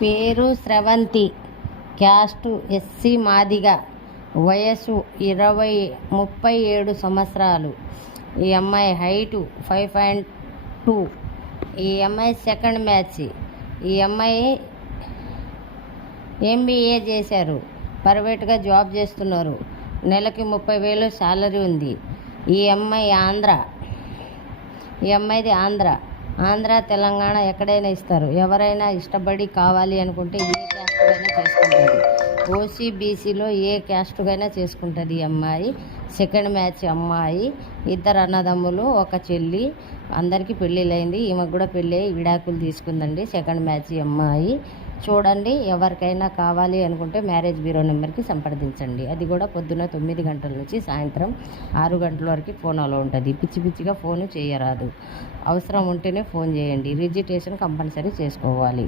పేరు స్రవంతి, caste SC Madiga, వయసు 37 సంవత్సరాలు. ఈ అమ్మాయి హైటు 5.2. ఈ అమ్మాయి సెకండ్ మ్యాచ్. ఈ అమ్మాయి MBA చేశారు, ప్రైవేట్గా జాబ్ చేస్తున్నారు, నెలకి 30,000 శాలరీ ఉంది. ఈ అమ్మాయి అమ్మాయిది ఆంధ్ర తెలంగాణ ఎక్కడైనా ఇస్తారు. ఎవరైనా ఇష్టపడి కావాలి అనుకుంటే ఏ క్యాస్ట్కైనా చేసుకుంటుంది. ఓసీ బీసీలో ఏ క్యాస్ట్కైనా చేసుకుంటుంది. ఈ అమ్మాయి సెకండ్ మ్యాచ్ అమ్మాయి. 2 అన్నదమ్ములు, 1 చెల్లి. అందరికీ పెళ్ళిళ్ళైంది. ఈమెకు కూడా పెళ్ళి విడాకులు తీసుకుందండి. సెకండ్ మ్యాచ్ అమ్మాయి. చూడండి, ఎవరికైనా కావాలి అనుకుంటే మ్యారేజ్ బ్యూరో నెంబర్కి సంప్రదించండి. అది కూడా పొద్దున్న 9 గంటల నుంచి సాయంత్రం 6 గంటల వరకు ఫోన్ అలా ఉంటుంది. పిచ్చిగా ఫోను చేయరాదు. అవసరం ఉంటేనే ఫోన్ చేయండి. రిజిస్ట్రేషన్ కంపల్సరీ చేసుకోవాలి.